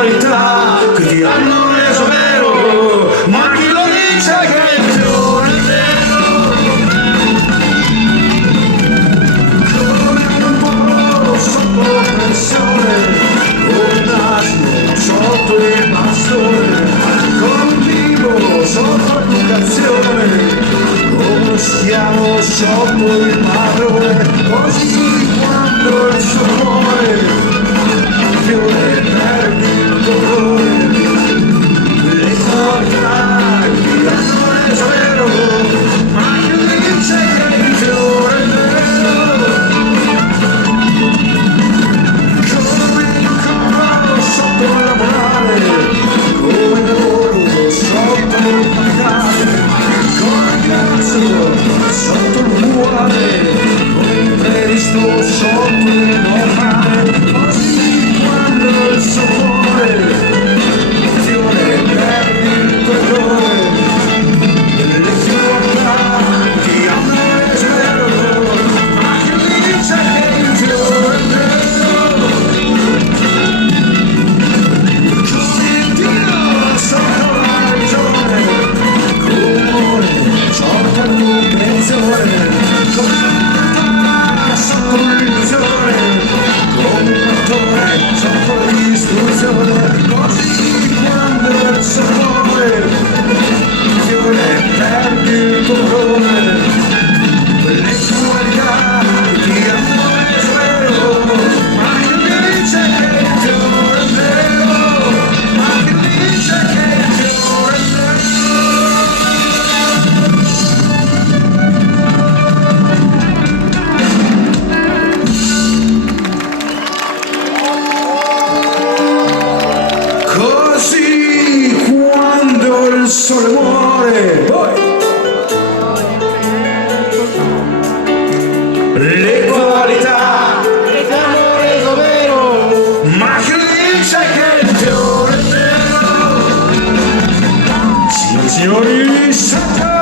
qualità che ti hanno reso vero, ma chi lo dice che il fiore è vero? Come un po' sotto pressione, un asino sotto il bastone, come un vivo sotto l'educazione, come uno schiavo sotto il padrone, così quando il suo cuore il fiore perde il colore, le qualità che hanno reso vero, ma chi dice che il fiore è vero? Come un cavallo sotto la morale, come un lavoro sotto il capitale, come un cazzo sotto il muore, come un imprevisto sotto il normale, così quando il suo cuore il fiore perde il colore, le qualità che hanno reso vero, ma chi dice che il fiore è vero? Così Dio sotto la ragione, come sotto l'impressione, come sotto l'illusione, come un attore sotto l'istruzione, così quando il suo cuore il fiore perde il colore, le qualità che hanno reso vero, ma chi dice che il fiore è vero? Ma chi dice che il fiore è vero? Così quando il sole muore, poi le qualità Che hanno reso vero. ma chi dice che il fiore è vero? Signori e signori,